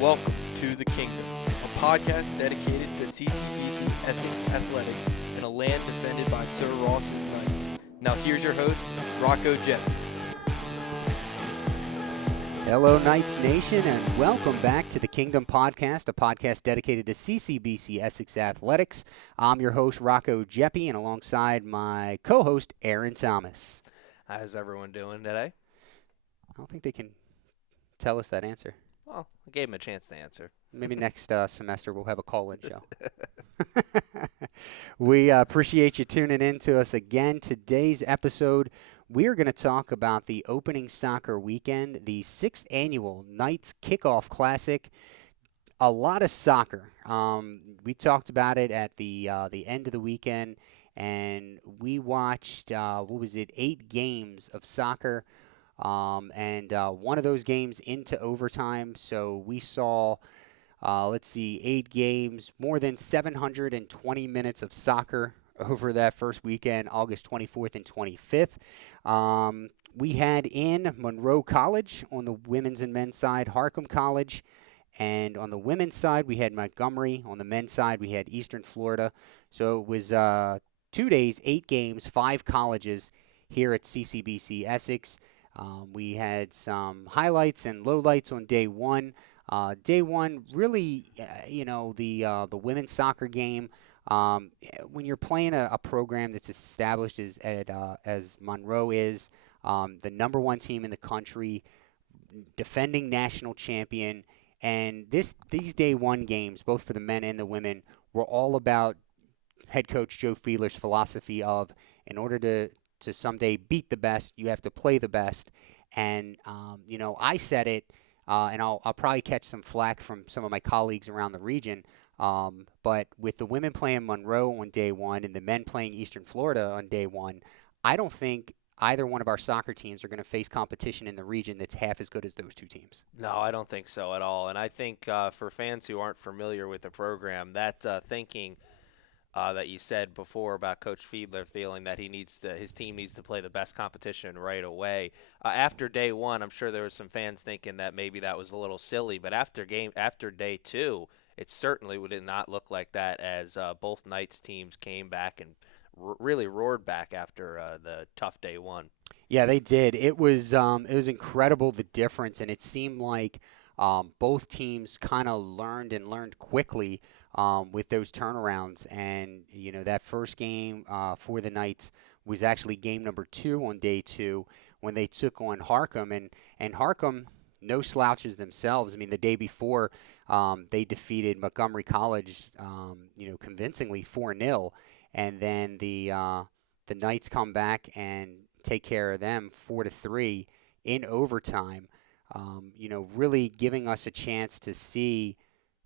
Welcome to The Kingdom, a podcast dedicated to CCBC Essex Athletics in a land defended by Sir Ross's Knights. Now here's your host, Rocco Jeppes. Hello, Knights Nation, and welcome back to The Kingdom Podcast, a podcast dedicated to CCBC Essex Athletics. I'm your host, Rocco Jeppes, and alongside my co-host, Aaron Thomas. How's everyone doing today? I don't think they can tell us that answer. Well, I gave him a chance to answer. Maybe next semester we'll have a call-in show. We appreciate you tuning in to us again. Today's episode, we're going to talk about the opening soccer weekend, the 6th annual Knights Kickoff Classic. A lot of soccer. We talked about it at the end of the weekend, and we watched, 8 games of soccer. And one of those games into overtime. So we saw, 8 games, more than 720 minutes of soccer over that first weekend, August 24th and 25th. We had in Monroe College on the women's and men's side, Harcum College. And on the women's side, we had Montgomery. On the men's side, we had Eastern Florida. So it was 2 days, 8 games, 5 colleges here at CCBC Essex. We had some highlights and lowlights on day one. Day one, really, the women's soccer game. When you're playing a program that's established as Monroe is, the number 1 team in the country, defending national champion, and these day one games, both for the men and the women, were all about head coach Joe Fiedler's philosophy of, in order to someday beat the best, you have to play the best. And, I said it, and I'll probably catch some flack from some of my colleagues around the region, but with the women playing Monroe on day one and the men playing Eastern Florida on day one, I don't think either one of our soccer teams are going to face competition in the region that's half as good as those two teams. No, I don't think so at all. And I think for fans who aren't familiar with the program, that thinking that you said before about Coach Fiedler feeling that his team needs to play the best competition right away. After day one, I'm sure there was some fans thinking that maybe that was a little silly, but after day two, it certainly did not look like that, as both Knights teams came back and really roared back after the tough day one. Yeah, they did. It was incredible, the difference, and it seemed like both teams kind of learned quickly with those turnarounds. And, that first game for the Knights was actually game number 2 on day 2 when they took on Harcum. And Harcum, no slouches themselves. I mean, the day before, they defeated Montgomery College, convincingly 4-0. And then the Knights come back and take care of them 4-3 in overtime. Really giving us a chance to see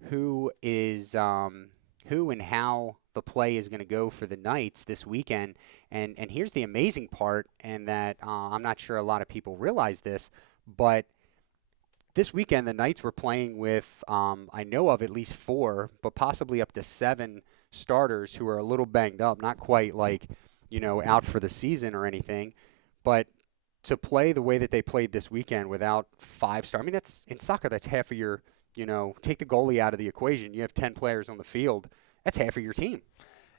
who and how the play is going to go for the Knights this weekend. And here's the amazing part, and that I'm not sure a lot of people realize this, but this weekend the Knights were playing with, I know of at least 4, but possibly up to 7 starters who are a little banged up, not quite like, out for the season or anything, but to play the way that they played this weekend without 5 stars. I mean, that's in soccer, that's half of your, take the goalie out of the equation. You have 10 players on the field. That's half of your team.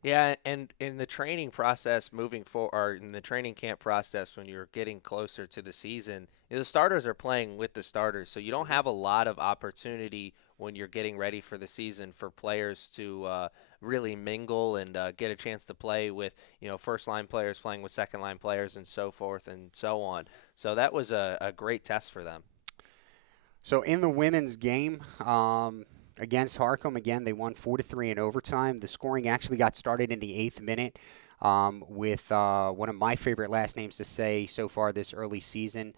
Yeah, and in the training process moving forward, or in the training camp process when you're getting closer to the season, the starters are playing with the starters, so you don't have a lot of opportunity when you're getting ready for the season for players to really mingle and get a chance to play with, first-line players playing with second-line players and so forth and so on. So that was a great test for them. So in the women's game against Harcum, again, they won 4-3 in overtime. The scoring actually got started in the 8th minute with one of my favorite last names to say so far this early season,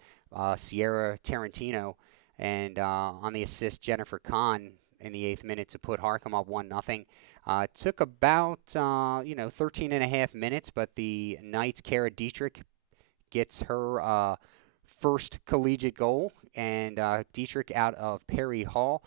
Sierra Tarantino. And on the assist, Jennifer Kahn in the 8th minute to put Harcum up 1-0. It took about 13 and a half minutes, but the Knights' Kara Dietrich gets her first collegiate goal, and Dietrich out of Perry Hall,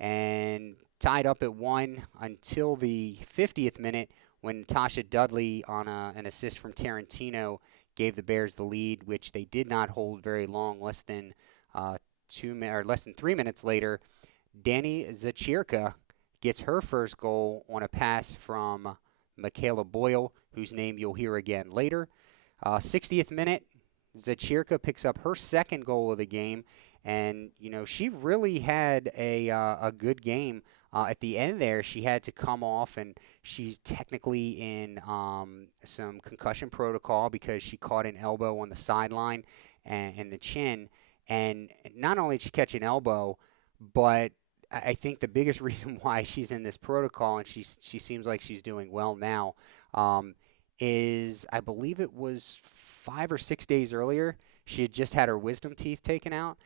and tied up at 1 until the 50th minute when Tasha Dudley on an assist from Tarantino gave the Bears the lead, which they did not hold very long. Less than 3 minutes later, Danny Zachirka gets her first goal on a pass from Michaela Boyle, whose name you'll hear again later. 60th minute, Zachirka picks up her second goal of the game, and she really had a good game. At the end there, she had to come off, and she's technically in some concussion protocol because she caught an elbow on the sideline and the chin. And not only did she catch an elbow, but I think the biggest reason why she's in this protocol, and she seems like she's doing well now, is I believe it was 5 or 6 days earlier, she had just had her wisdom teeth taken out,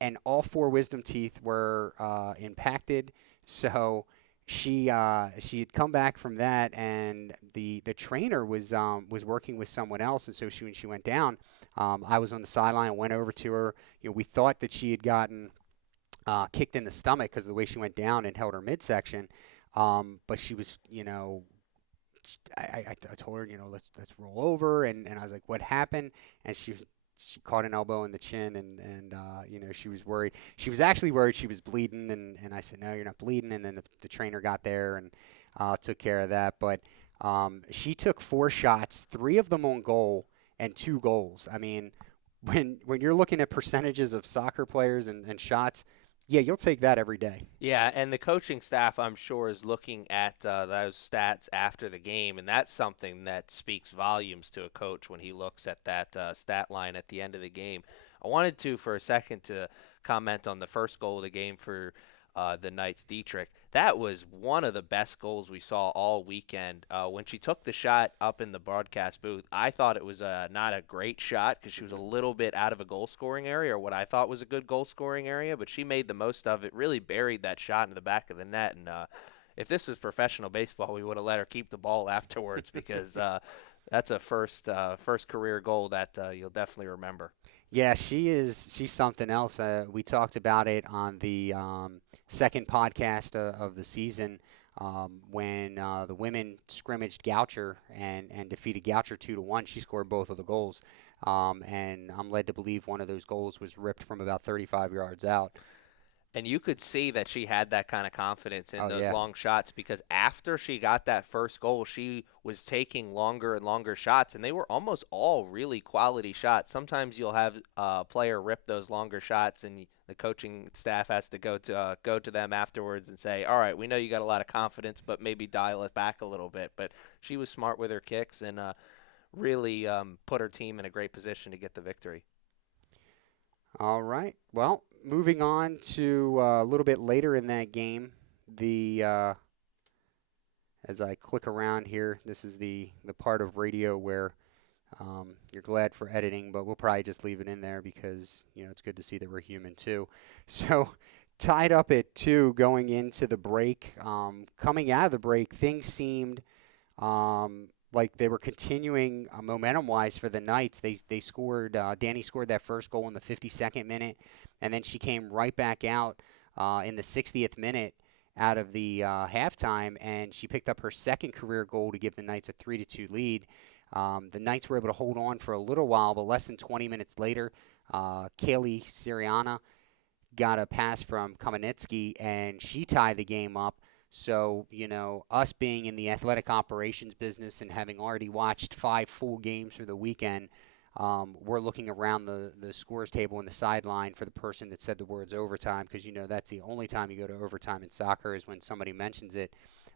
and all 4 wisdom teeth were impacted. So she had come back from that, and the trainer was working with someone else, and so when she went down, I was on the sideline and went over to her. We thought that she had gotten kicked in the stomach because of the way she went down and held her midsection, but she was, I told her, let's roll over, and I was like, what happened? And she caught an elbow in the chin, and she was worried. She was actually worried she was bleeding, and I said, no, you're not bleeding. And then the trainer got there and took care of that. But she took 4 shots, 3 of them on goal, and 2 goals. I mean, when you're looking at percentages of soccer players and shots, yeah, you'll take that every day. Yeah, and the coaching staff, I'm sure, is looking at those stats after the game, and that's something that speaks volumes to a coach when he looks at that stat line at the end of the game. I wanted to, for a second, to comment on the first goal of the game for the Knights, Dietrich. That was one of the best goals we saw all weekend. When she took the shot up in the broadcast booth, I thought it was not a great shot because she was a little bit out of a goal-scoring area, or what I thought was a good goal-scoring area, but she made the most of it, really buried that shot in the back of the net. And if this was professional baseball, we would have let her keep the ball afterwards because that's a first career goal that you'll definitely remember. Yeah, she's something else. We talked about it on the second podcast of the season when the women scrimmaged Goucher and defeated Goucher 2-1. She scored both of the goals, and I'm led to believe one of those goals was ripped from about 35 yards out. And you could see that she had that kind of confidence in those long shots because after she got that first goal, she was taking longer and longer shots, and they were almost all really quality shots. Sometimes you'll have a player rip those longer shots, and the coaching staff has to go to them afterwards and say, all right, we know you got a lot of confidence, but maybe dial it back a little bit. But she was smart with her kicks and really put her team in a great position to get the victory. All right. Well, moving on to a little bit later in that game, as I click around here, this is the part of radio where you're glad for editing, but we'll probably just leave it in there because, it's good to see that we're human too. So tied up at 2 going into the break. Coming out of the break, things seemed like they were continuing momentum-wise for the Knights. They scored. Danny scored that first goal in the 52nd minute, and then she came right back out in the 60th minute out of the halftime, and she picked up her second career goal to give the Knights a 3-2 lead. The Knights were able to hold on for a little while, but less than 20 minutes later, Kaylee Siriana got a pass from Kamenetsky, and she tied the game up. So, us being in the athletic operations business and having already watched 5 full games for the weekend, we're looking around the scores table on the sideline for the person that said the words overtime because, that's the only time you go to overtime in soccer is when somebody mentions it.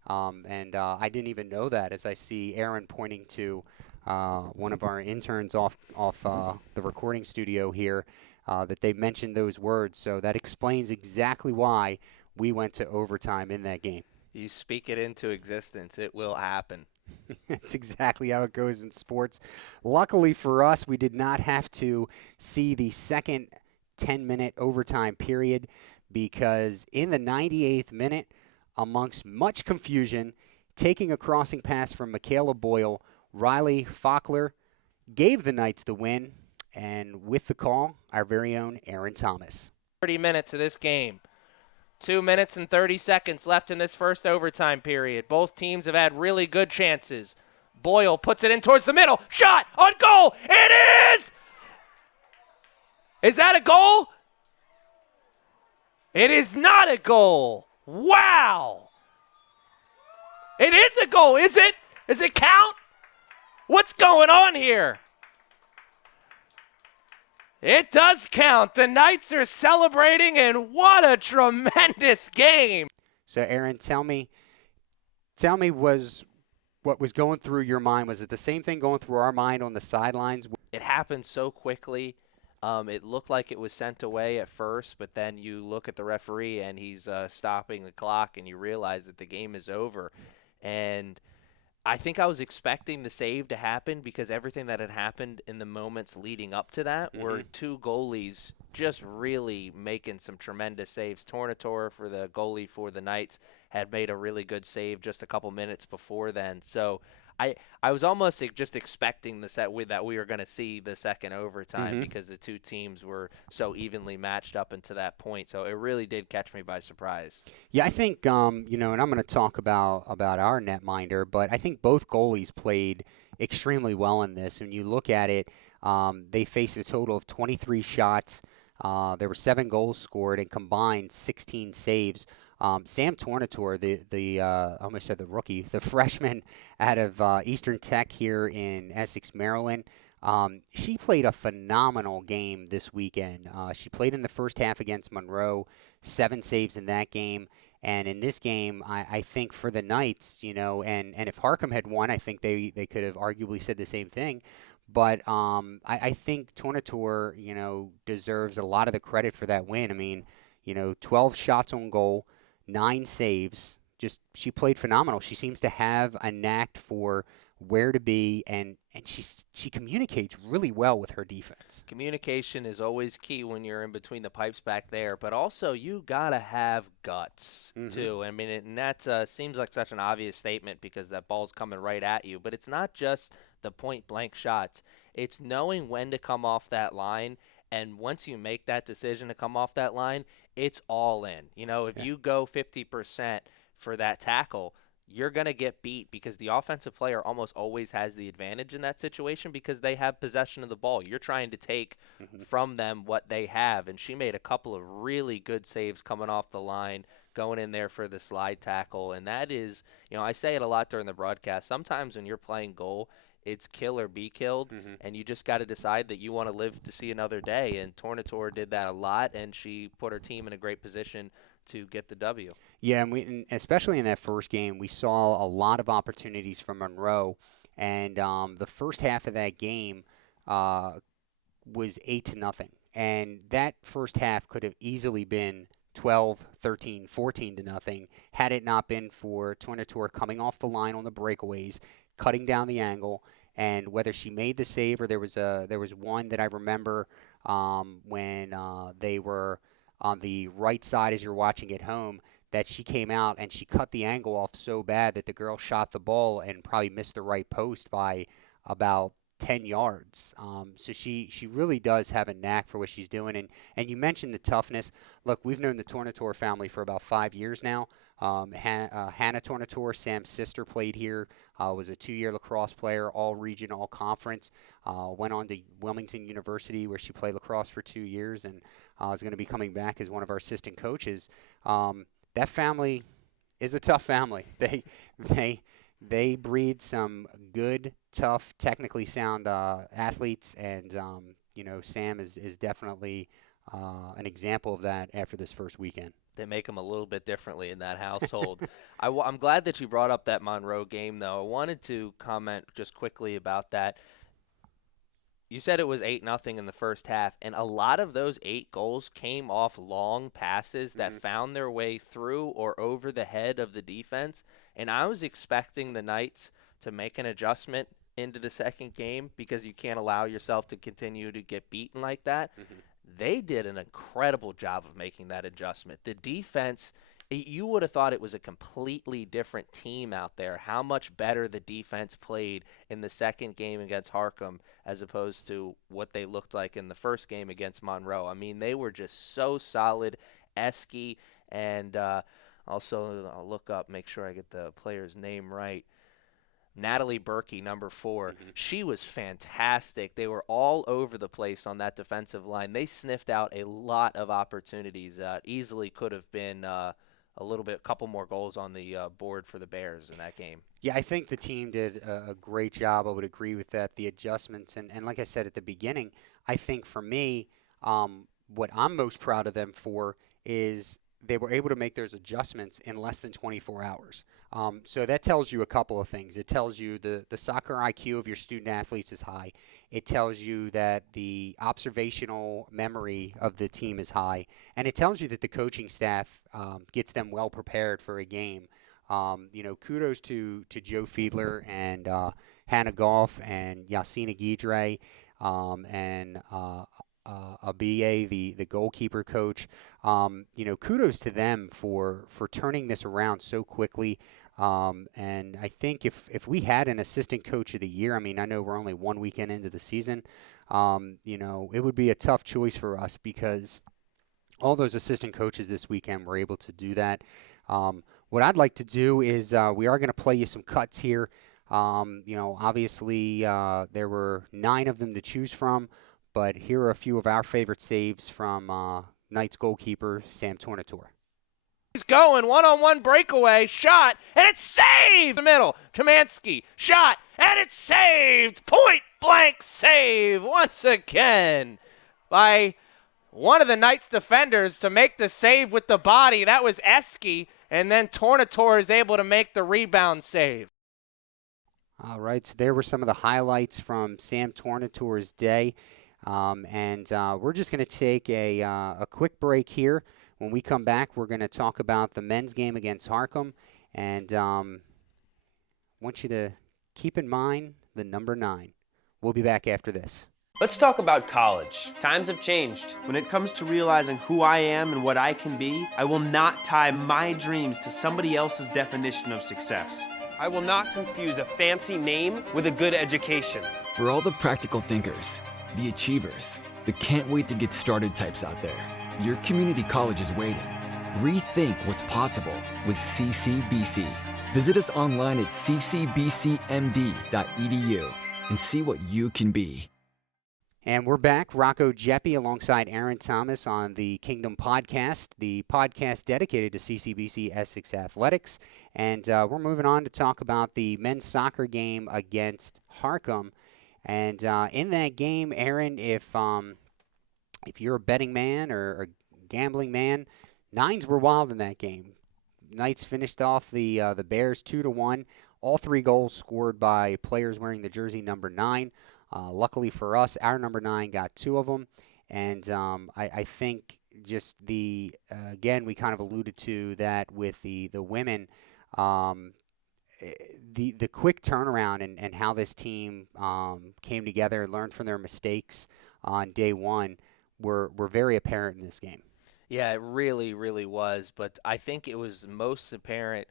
And I didn't even know that as I see Aaron pointing to one of our interns off the recording studio here that they mentioned those words. So that explains exactly why we went to overtime in that game. You speak it into existence. It will happen. That's exactly how it goes in sports. Luckily for us, we did not have to see the second 10-minute overtime period because in the 98th minute, amongst much confusion, taking a crossing pass from Michaela Boyle, Riley Faulkner gave the Knights the win, and with the call, our very own Aaron Thomas. 30 minutes of this game. 2 minutes and 30 seconds left in this first overtime period. Both teams have had really good chances. Boyle puts it in towards the middle. Shot on goal. It is! Is that a goal? It is not a goal. Wow. It is a goal, is it? Does it count? What's going on here? It does count. The Knights are celebrating, and what a tremendous game. So, Aaron, tell me what was going through your mind? Was it the same thing going through our mind on the sidelines? It happened so quickly. It looked like it was sent away at first, but then you look at the referee and he's stopping the clock, and you realize that the game is over. And I think I was expecting the save to happen because everything that had happened in the moments leading up to that were two goalies just really making some tremendous saves. Tornator, for the goalie for the Knights, had made a really good save just a couple minutes before then. So I was almost just expecting that we were going to see the second overtime because the two teams were so evenly matched up until that point. So it really did catch me by surprise. Yeah, I think, and I'm going to talk about our netminder, but I think both goalies played extremely well in this. When you look at it, they faced a total of 23 shots. There were 7 goals scored and combined 16 saves. Sam Tornator, I almost said the rookie, the freshman out of Eastern Tech here in Essex, Maryland, she played a phenomenal game this weekend. She played in the first half against Monroe, 7 saves in that game. And in this game, I think for the Knights, and if Harcum had won, I think they could have arguably said the same thing. But I think Tornator, deserves a lot of the credit for that win. I mean, 12 shots on goal, 9 saves. She played phenomenal. She seems to have a knack for where to be, and she communicates really well with her defense. Communication is always key when you're in between the pipes back there, but also you gotta have guts too. I mean, and that seems like such an obvious statement because that ball's coming right at you, but it's not just the point blank shots. It's knowing when to come off that line, and once you make that decision to come off that line, it's all in. If you go 50% for that tackle, you're going to get beat because the offensive player almost always has the advantage in that situation because they have possession of the ball. You're trying to take from them what they have, and she made a couple of really good saves coming off the line, going in there for the slide tackle, and that is, I say it a lot during the broadcast. Sometimes when you're playing goal, it's kill or be killed, and you just got to decide that you want to live to see another day, and Tornator did that a lot, and she put her team in a great position to get the W. Yeah, and especially in that first game, we saw a lot of opportunities from Monroe, and the first half of that game was 8-0, and that first half could have easily been 12, 13, 14-0 had it not been for Tornator coming off the line on the breakaways, cutting down the angle, and whether she made the save or there was one that I remember when they were on the right side as you're watching at home, that she came out and she cut the angle off so bad that the girl shot the ball and probably missed the right post by about 10 yards. So she really does have a knack for what she's doing. And you mentioned the toughness. Look, we've known the Tornator family for about 5 years now. Hannah Tornator, Sam's sister, played here, was a 2-year lacrosse player, all region, all conference, went on to Wilmington University where she played lacrosse for 2 years and is going to be coming back as one of our assistant coaches. That family is a tough family. They breed some good, tough, technically sound athletes, and Sam is definitely an example of that after this first weekend. They make them a little bit differently in that household. I'm glad that you brought up that Monroe game, though. I wanted to comment just quickly about that. You said it was 8-0 in the first half, and a lot of those 8 goals came off long passes that found their way through or over the head of the defense. And I was expecting the Knights to make an adjustment into the second game because you can't allow yourself to continue to get beaten like that. They did an incredible job of making that adjustment. The defense, you would have thought it was a completely different team out there, how much better the defense played in the second game against Harcum as opposed to what they looked like in the first game against Monroe. I mean, they were just so solid. Eske, and also I'll look up, make sure I get the player's name right. Natalie Berkey, number 4, she was fantastic. They were all over the place on that defensive line. They sniffed out a lot of opportunities that easily could have been a couple more goals on the board for the Bears in that game. Yeah, I think the team did a great job. I would agree with that. The adjustments, and like I said at the beginning, I think for me, what I'm most proud of them for is they were able to make those adjustments in less than 24 hours. So that tells you a couple of things. It tells you the soccer IQ of your student athletes is high. It tells you that the observational memory of the team is high. And it tells you that the coaching staff gets them well prepared for a game. Kudos to Joe Fiedler and Hannah Goff and Yasina Guidre and Abiye, the goalkeeper coach. Kudos to them for turning this around so quickly. And I think if we had an assistant coach of the year, I mean, I know we're only one weekend into the season, it would be a tough choice for us because all those assistant coaches this weekend were able to do that. What I'd like to do is we are going to play you some cuts here. Obviously there were 9 of them to choose from, but here are a few of our favorite saves from Knights goalkeeper Sam Tornatore. He's going, one-on-one breakaway, shot, and it's saved! In the middle, Tomansky, shot, and it's saved! Point-blank save once again by one of the Knights defenders to make the save with the body. That was Eski, and then Tornatore is able to make the rebound save. All right, so there were some of the highlights from Sam Tornatore's day. And we're just going to take a quick break here. When we come back, we're going to talk about the men's game against Harcum. And want you to keep in mind the number 9. We'll be back after this. Let's talk about college. Times have changed. When it comes to realizing who I am and what I can be, I will not tie my dreams to somebody else's definition of success. I will not confuse a fancy name with a good education. For all the practical thinkers, the achievers, the can't wait to get started types out there, your community college is waiting. Rethink what's possible with CCBC. Visit us online at ccbcmd.edu and see what you can be. And we're back. Rocco Jeppe alongside Aaron Thomas on the Kingdom Podcast, the podcast dedicated to CCBC Essex Athletics. And we're moving on to talk about the men's soccer game against Harcum. And in that game, Aaron, if you're a betting man or a gambling man, 9s were wild in that game. Knights finished off the Bears 2-1. All 3 goals scored by players wearing the jersey number 9. Luckily for us, our number 9 got 2 of them. And I think just again, we kind of alluded to that with the women. The quick turnaround and how this team came together and learned from their mistakes on day 1 were very apparent in this game. Yeah, it really, really was. But I think it was most apparent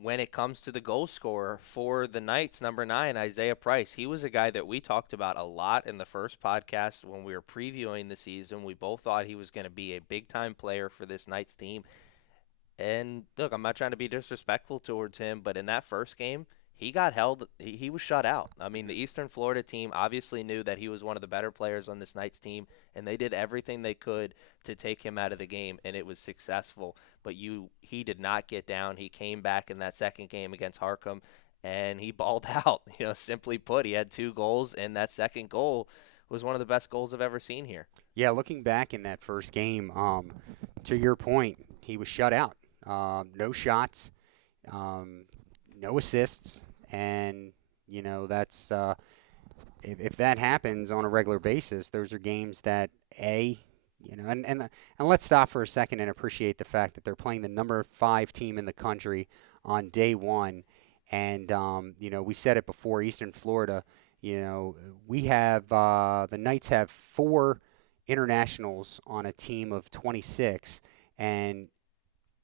when it comes to the goal scorer for the Knights, number 9, Isaiah Price. He was a guy that we talked about a lot in the first podcast when we were previewing the season. We both thought he was going to be a big-time player for this Knights team. And, look, I'm not trying to be disrespectful towards him, but in that first game, he got held. He was shut out. I mean, the Eastern Florida team obviously knew that he was one of the better players on this Knights team, and they did everything they could to take him out of the game, and it was successful. But he did not get down. He came back in that second game against Harcum, and he balled out. Simply put, he had 2 goals, and that second goal was one of the best goals I've ever seen here. Yeah, looking back in that first game, to your point, he was shut out. No shots, no assists, and that's if that happens on a regular basis, those are games that and let's stop for a second and appreciate the fact that they're playing the number 5 team in the country on day 1, and we said it before, Eastern Florida, we have the Knights have 4 internationals on a team of 26, and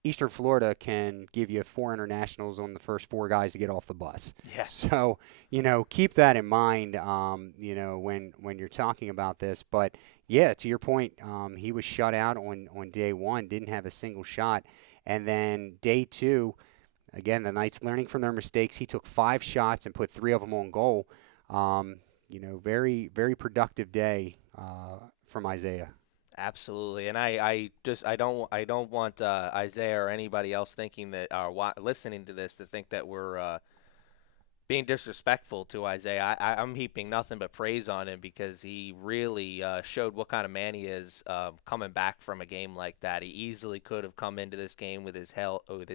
Eastern Florida can give you 4 internationals on the first 4 guys to get off the bus. Yeah. So, keep that in mind, when you're talking about this. But, yeah, to your point, he was shut out on day 1, didn't have a single shot. And then day 2, again, the Knights learning from their mistakes. He took 5 shots and put 3 of them on goal. Very, very productive day from Isaiah. Absolutely, and I don't want Isaiah or anybody else thinking that listening to this to think that we're being disrespectful to Isaiah. I'm heaping nothing but praise on him because he really showed what kind of man he is coming back from a game like that. He easily could have come into this game with his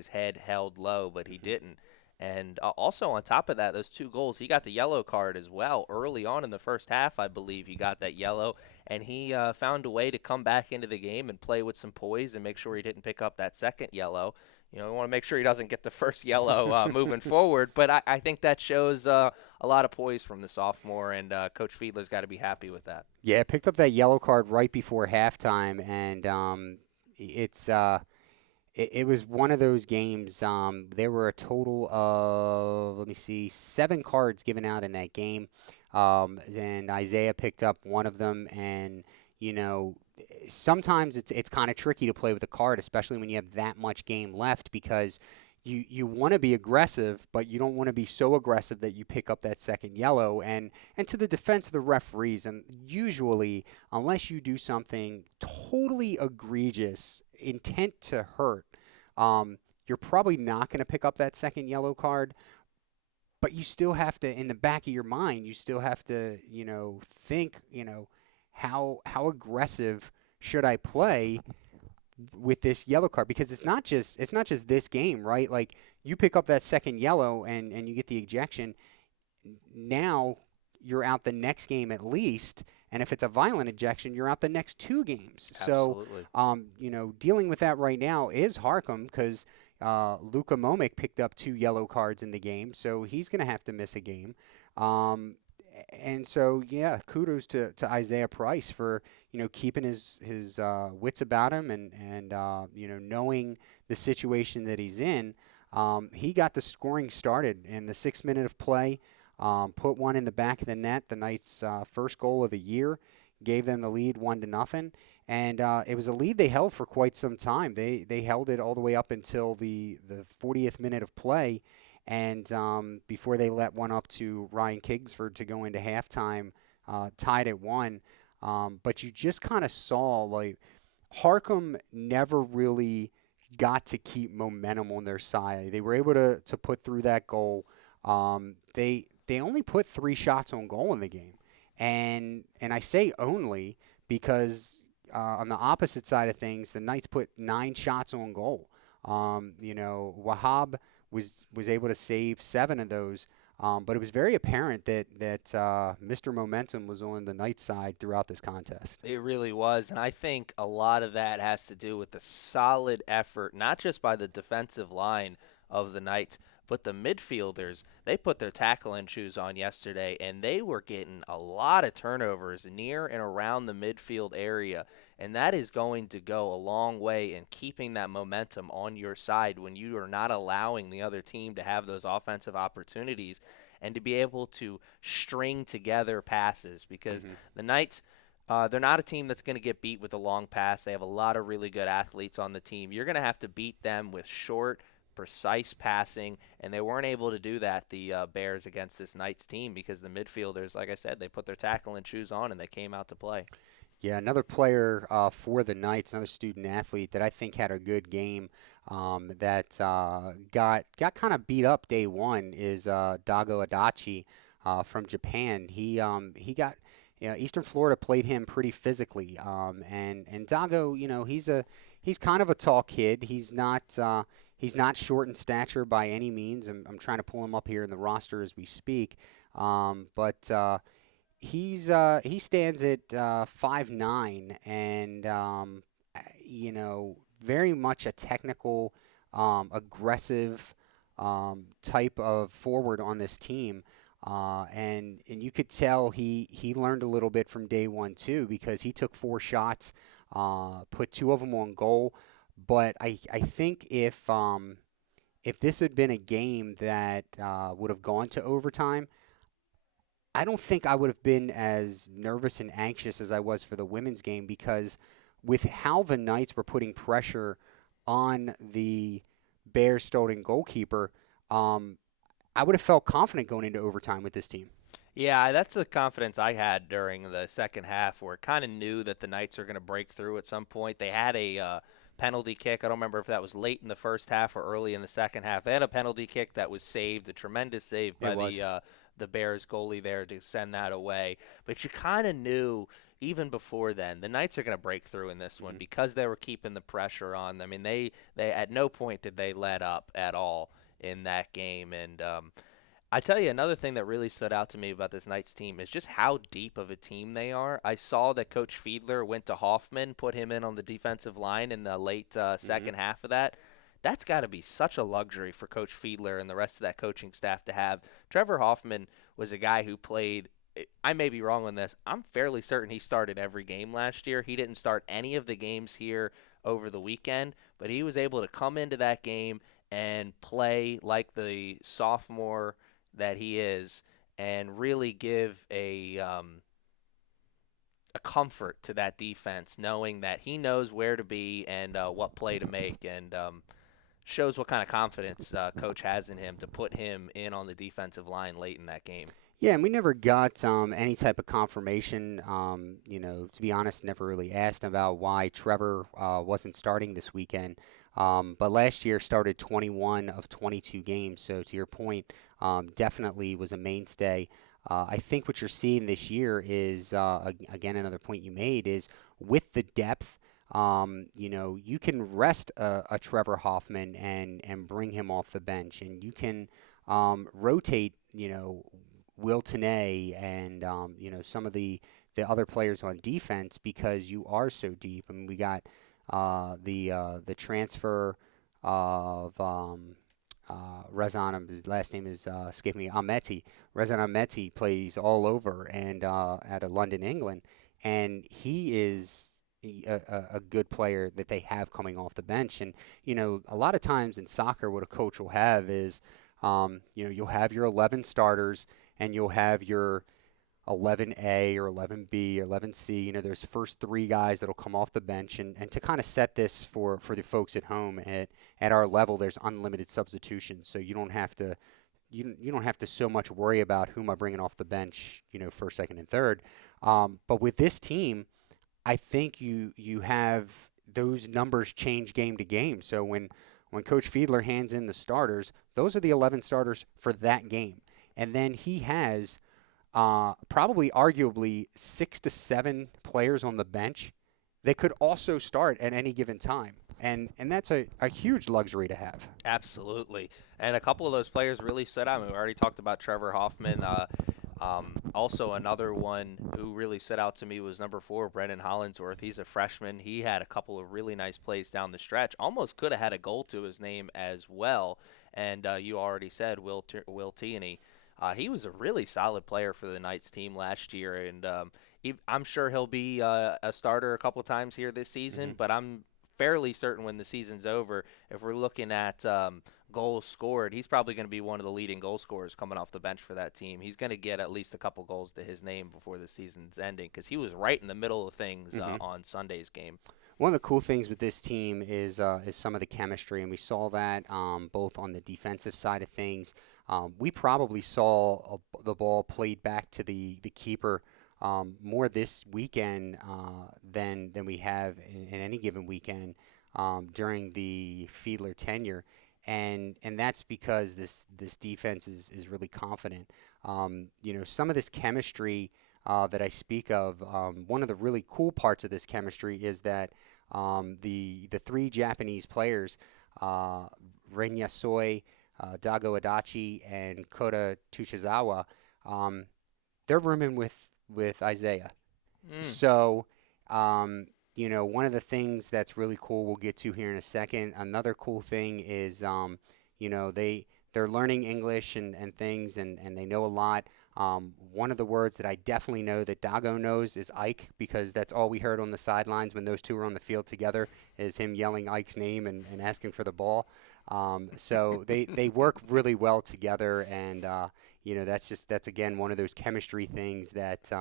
head held low, but he didn't. And also on top of that, those 2 goals, he got the yellow card as well early on in the first half. I believe he got that yellow, and he found a way to come back into the game and play with some poise and make sure he didn't pick up that second yellow. We want to make sure he doesn't get the first yellow moving forward. But I think that shows a lot of poise from the sophomore, and Coach Fiedler's got to be happy with that. Yeah, picked up that yellow card right before halftime, and it was one of those games. There were a total of, 7 cards given out in that game, and Isaiah picked up one of them, and, sometimes it's kind of tricky to play with a card, especially when you have that much game left, because you want to be aggressive, but you don't want to be so aggressive that you pick up that second yellow. And to the defense of the referees, and usually, unless you do something totally egregious, intent to hurt, you're probably not going to pick up that second yellow card. But you still have to, in the back of your mind, you still have to, think, how aggressive should I play with this yellow card? Because it's not just this game, right? Like, you pick up that second yellow and you get the ejection. Now you're out the next game at least, and if it's a violent ejection, you're out the next 2 games. Absolutely. So, dealing with that right now is Harcum, because Luka Momic picked up 2 yellow cards in the game, so he's going to have to miss a game. And so, yeah, kudos to Isaiah Price for, keeping his wits about him and knowing the situation that he's in. He got the scoring started in the 6th minute of play, put one in the back of the net, the Knights' first goal of the year, gave them the lead 1-0. And it was a lead they held for quite some time. They held it all the way up until the 40th minute of play. And before they let one up to Ryan Kingsford to go into halftime, tied at 1. But you just kind of saw, like, Harcum never really got to keep momentum on their side. They were able to put through that goal. They only put 3 shots on goal in the game. And I say only because on the opposite side of things, the Knights put 9 shots on goal. Wahab was able to save 7 of those, but it was very apparent that Mr. Momentum was on the Knights side throughout this contest. It really was, and I think a lot of that has to do with the solid effort, not just by the defensive line of the Knights, but the midfielders. They put their tackling shoes on yesterday, and they were getting a lot of turnovers near and around the midfield area. And that is going to go a long way in keeping that momentum on your side when you are not allowing the other team to have those offensive opportunities and to be able to string together passes. Because the Knights, they're not a team that's going to get beat with a long pass. They have a lot of really good athletes on the team. You're going to have to beat them with short, precise passing, and they weren't able to do that, the Bears, against this Knights team, because the midfielders, like I said, they put their tackling shoes on and they came out to play. Yeah, another player for the Knights, another student athlete that I think had a good game that got kind of beat up day one is Dago Adachi from Japan. He got Eastern Florida played him pretty physically, and Dago, he's kind of a tall kid. He's not short in stature by any means. I'm trying to pull him up here in the roster as we speak, but. He stands at 5'9", and very much a technical, aggressive type of forward on this team, and you could tell he learned a little bit from day one too, because he took 4 shots, put 2 of them on goal. But I think if this had been a game that would have gone to overtime, I don't think I would have been as nervous and anxious as I was for the women's game, because with how the Knights were putting pressure on the Bears starting goalkeeper, I would have felt confident going into overtime with this team. Yeah, that's the confidence I had during the second half, where I kind of knew that the Knights were going to break through at some point. They had a penalty kick. I don't remember if that was late in the first half or early in the second half. They had a penalty kick that was saved, a tremendous save by the Bears goalie there to send that away. But you kind of knew even before then the Knights are going to break through in this one because they were keeping the pressure on them. I mean, they at no point did they let up at all in that game. And I tell you, another thing that really stood out to me about this Knights team is just how deep of a team they are. I saw that Coach Fiedler went to Hoffman, put him in on the defensive line in the late second half of that. That's got to be such a luxury for Coach Fiedler and the rest of that coaching staff to have. Trevor Hoffman was a guy who played, I may be wrong on this, I'm fairly certain he started every game last year. He didn't start any of the games here over the weekend, but he was able to come into that game and play like the sophomore that he is and really give a comfort to that defense, knowing that he knows where to be and what play to make, and shows what kind of confidence Coach has in him to put him in on the defensive line late in that game. Yeah, and we never got any type of confirmation. To be honest, never really asked about why Trevor wasn't starting this weekend. But last year started 21 of 22 games. So to your point, definitely was a mainstay. I think what you're seeing this year is, again, another point you made is with the depth, you can rest a Trevor Hoffman and bring him off the bench, and you can rotate, Will Tenay and, some of the other players on defense because you are so deep. I mean, we got the transfer of Rezan, his last name is escaping me, Ahmeti. Rezan Ahmeti plays all over and out of London, England, and he is a good player that they have coming off the bench. And, a lot of times in soccer what a coach will have is, you'll have your 11 starters and you'll have your 11A or 11B or 11C. There's first three guys that'll come off the bench. And to kind of set this for the folks at home, at our level, there's unlimited substitutions. So you don't have to you don't have to so much worry about who am I bringing off the bench, first, second, and third. But with this team, I think you have those numbers change game to game. So when Coach Fiedler hands in the starters, those are the 11 starters for that game. And then he has probably arguably 6 to 7 players on the bench that could also start at any given time. And that's a huge luxury to have. Absolutely. And a couple of those players really stood out. I mean, we already talked about Trevor Hoffman. Also, another one who really stood out to me was number 4, Brendan Hollingsworth. He's a freshman. He had a couple of really nice plays down the stretch. Almost could have had a goal to his name as well. And you already said Will Tierney. He was a really solid player for the Knights team last year. And I'm sure he'll be a starter a couple times here this season. But I'm fairly certain when the season's over, if we're looking at goals scored, he's probably going to be one of the leading goal scorers coming off the bench for that team. He's going to get at least a couple goals to his name before the season's ending because he was right in the middle of things on Sunday's game. One of the cool things with this team is some of the chemistry, and we saw that both on the defensive side of things. We probably saw the ball played back to the keeper more this weekend than we have in any given weekend during the Fiedler tenure. And that's because this defense is really confident. Some of this chemistry that I speak of, one of the really cool parts of this chemistry is that the 3 Japanese players, Renya Soi, Dago Adachi, and Kota Tuchizawa, they're rooming with Isaiah. So, one of the things that's really cool we'll get to here in a second. Another cool thing is, they're learning English and things, and they know a lot. One of the words that I definitely know that Dago knows is Ike, because that's all we heard on the sidelines when those two were on the field together, is him yelling Ike's name and asking for the ball. So they work really well together, and that's again one of those chemistry things that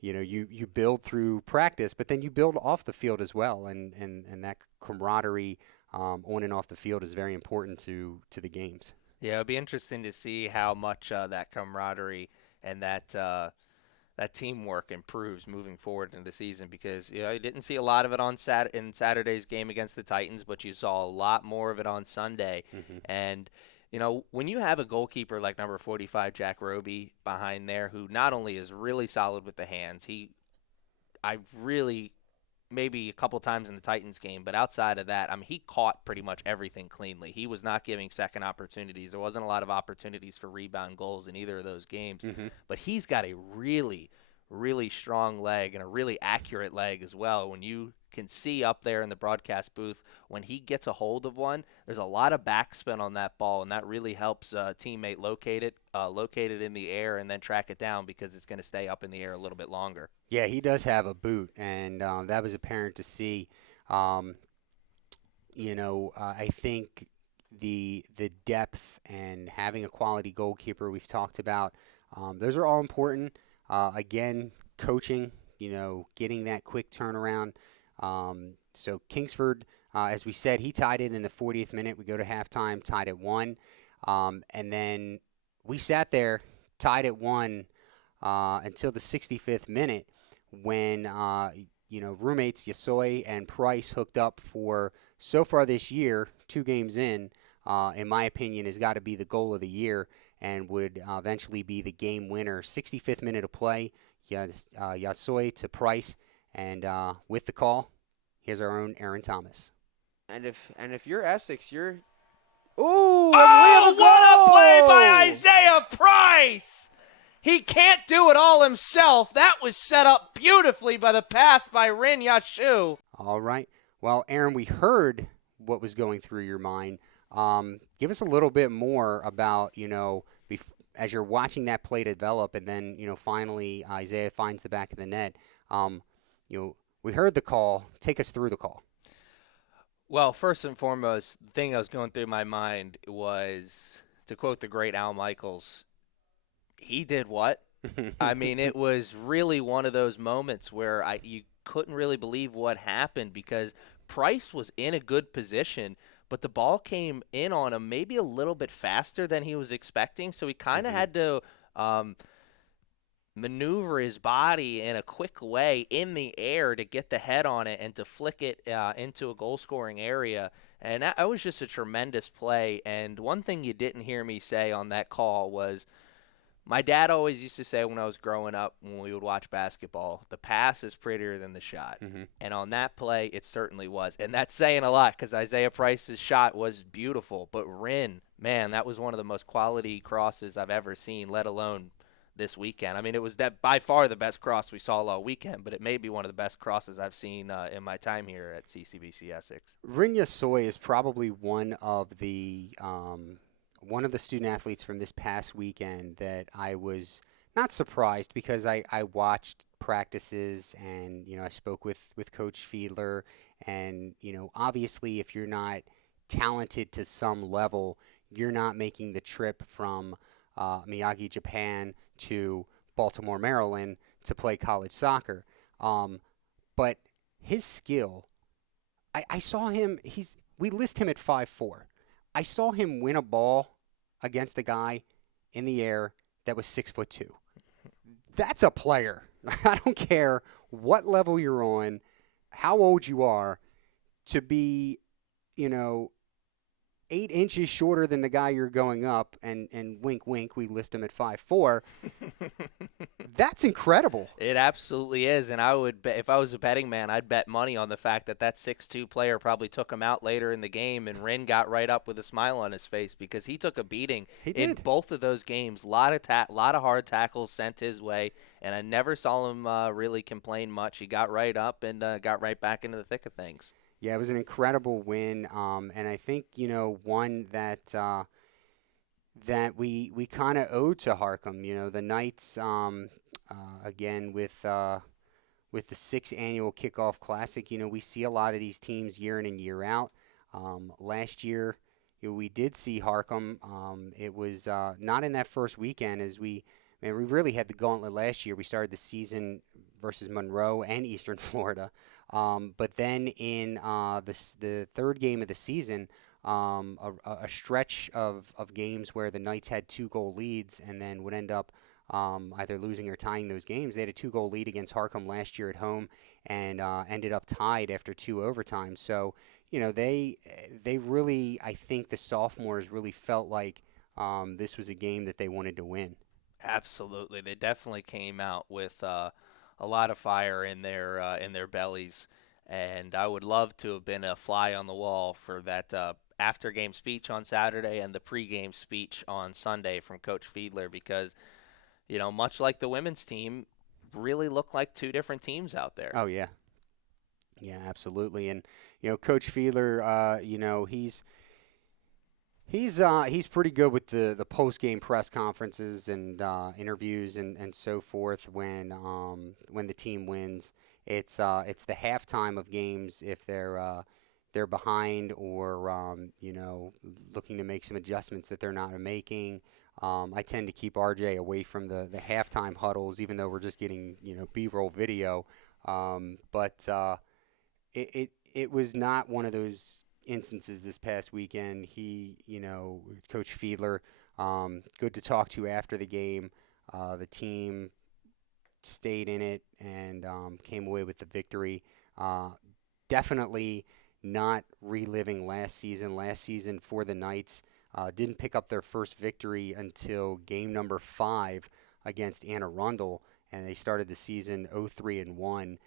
you build through practice, but then you build off the field as well, and that camaraderie on and off the field is very important to the games. Yeah, it'll be interesting to see how much that camaraderie and that teamwork improves moving forward in the season, because you didn't see a lot of it on in Saturday's game against the Titans, but you saw a lot more of it on Sunday. And when you have a goalkeeper like number 45 Jack Roby behind there, who not only is really solid with the hands, maybe a couple times in the Titans game, but outside of that, he caught pretty much everything cleanly. He was not giving second opportunities. There wasn't a lot of opportunities for rebound goals in either of those games. But he's got a really, really strong leg and a really accurate leg as well. When you can see up there in the broadcast booth, when he gets a hold of one, there's a lot of backspin on that ball, and that really helps a teammate locate it in the air and then track it down, because it's going to stay up in the air a little bit longer. Yeah, he does have a boot, and that was apparent to see. I think the depth and having a quality goalkeeper we've talked about, those are all important. Again, coaching, getting that quick turnaround. So Kingsford, as we said, he tied it in the 40th minute. We go to halftime, tied at 1. And then we sat there, tied at 1 until the 65th minute when, roommates Yasoi and Price hooked up for, so far this year, 2 games in my opinion, has got to be the goal of the year and would eventually be the game winner. 65th minute of play, Yasoi to Price. And with the call, here's our own Aaron Thomas. And if you're Essex, you're what a play by Isaiah Price! He can't do it all himself. That was set up beautifully by the pass by Rin Yashu. All right. Well, Aaron, we heard what was going through your mind. Give us a little bit more about, as you're watching that play develop, and then, finally Isaiah finds the back of the net. We heard the call. Take us through the call. Well, first and foremost, the thing that was going through my mind was, to quote the great Al Michaels, he did what? It was really one of those moments where you couldn't really believe what happened, because Price was in a good position, but the ball came in on him maybe a little bit faster than he was expecting, so he kind of had to maneuver his body in a quick way in the air to get the head on it and to flick it into a goal-scoring area. And that was just a tremendous play. And one thing you didn't hear me say on that call was, my dad always used to say when I was growing up, when we would watch basketball, the pass is prettier than the shot. And on that play, it certainly was. And that's saying a lot, because Isaiah Price's shot was beautiful. But Rin, man, that was one of the most quality crosses I've ever seen, let alone this weekend. It was by far the best cross we saw all weekend, but it may be one of the best crosses I've seen in my time here at CCBC Essex. Rin Yasoi is probably one of the student athletes from this past weekend that I was not surprised, because I watched practices and, I spoke with Coach Fiedler, and, obviously if you're not talented to some level, you're not making the trip from Miyagi, Japan to Baltimore, Maryland to play college soccer. But his skill, I saw him, we list him at 5'4". I saw him win a ball against a guy in the air that was 6'2". That's a player. I don't care what level you're on, how old you are, to be, 8 inches shorter than the guy you're going up, and wink, wink, we list him at 5'4". That's incredible. It absolutely is, and I would bet, if I was a betting man, I'd bet money on the fact that 6'2" player probably took him out later in the game, and Rin got right up with a smile on his face, because he took a beating in both of those games. A lot of hard tackles sent his way, and I never saw him really complain much. He got right up and got right back into the thick of things. Yeah, it was an incredible win, and I think, one that that we kind of owed to Harcum. The Knights, again, with the 6th annual Kickoff Classic, we see a lot of these teams year in and year out. Last year, we did see Harcum. It was not in that first weekend, as we really had the gauntlet last year. We started the season versus Monroe and Eastern Florida. But then in the third game of the season, a stretch of games where the Knights had 2-goal leads and then would end up either losing or tying those games. They had a 2-goal lead against Harcum last year at home and ended up tied after 2 overtimes. So, they really, I think the sophomores really felt like this was a game that they wanted to win. Absolutely. They definitely came out with a lot of fire in their bellies. And I would love to have been a fly on the wall for that after-game speech on Saturday and the pre-game speech on Sunday from Coach Fiedler because, much like the women's team, really look like two different teams out there. Oh, yeah. Yeah, absolutely. And, Coach Fiedler, he's pretty good with the post-game press conferences and interviews and so forth when the team wins. It's the halftime of games if they're behind or looking to make some adjustments that they're not making. I tend to keep RJ away from the halftime huddles, even though we're just getting B-roll video. But it was not one of those instances this past weekend. He, Coach Fiedler, good to talk to after the game. The team stayed in it and came away with the victory. Definitely not reliving last season. Last season for the Knights, didn't pick up their first victory until game number 5 against Anne Arundel, and they started the season 0-3-1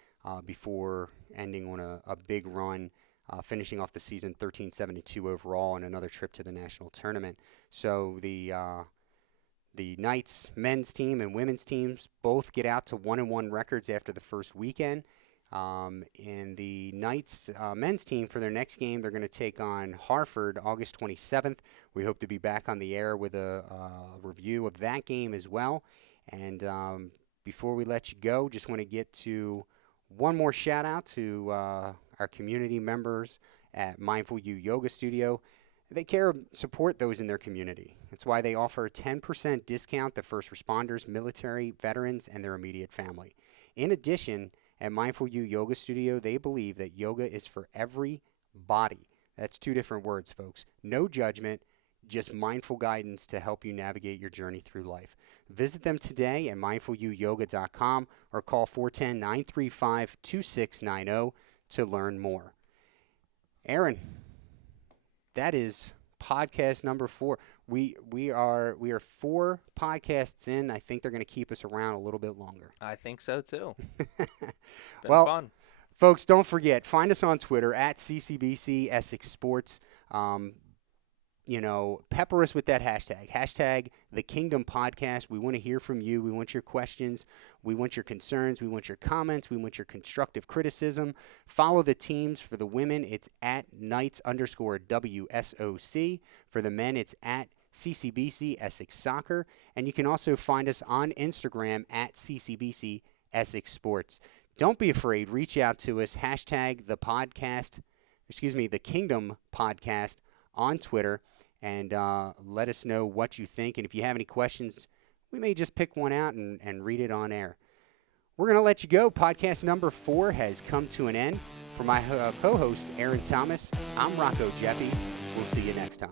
before ending on a big run, finishing off the season 13-7-2 overall and another trip to the national tournament. So the Knights men's team and women's teams both get out to 1-1 records after the first weekend. And the Knights men's team, for their next game, they're going to take on Hartford August 27th. We hope to be back on the air with a review of that game as well. And before we let you go, just want to get to one more shout out to our community members at Mindful You Yoga Studio. They support those in their community. That's why they offer a 10% discount to first responders, military, veterans, and their immediate family. In addition, at Mindful You Yoga Studio, they believe that yoga is for every body. That's 2 different words, folks. No judgment, just mindful guidance to help you navigate your journey through life. Visit them today at mindfulyouyoga.com or call 410-935-2690 to learn more. Aaron, that is podcast number 4. We are 4 podcasts in. I think they're going to keep us around a little bit longer. I think so too. Well, fun. Folks, don't forget, find us on Twitter at CCBC Essex Sports. Pepper us with that hashtag The Kingdom Podcast. We want to hear from you. We want your questions. We want your concerns. We want your comments. We want your constructive criticism. Follow the teams. For the women, it's at Knights_WSOC. For the men, it's at CCBC Essex Soccer. And you can also find us on Instagram at CCBC Essex Sports. Don't be afraid. Reach out to us. Hashtag The Kingdom Podcast on Twitter. And let us know what you think. And if you have any questions, we may just pick one out and read it on air. We're going to let you go. Podcast number 4 has come to an end. For my co-host, Aaron Thomas, I'm Rocco Jeppy. We'll see you next time.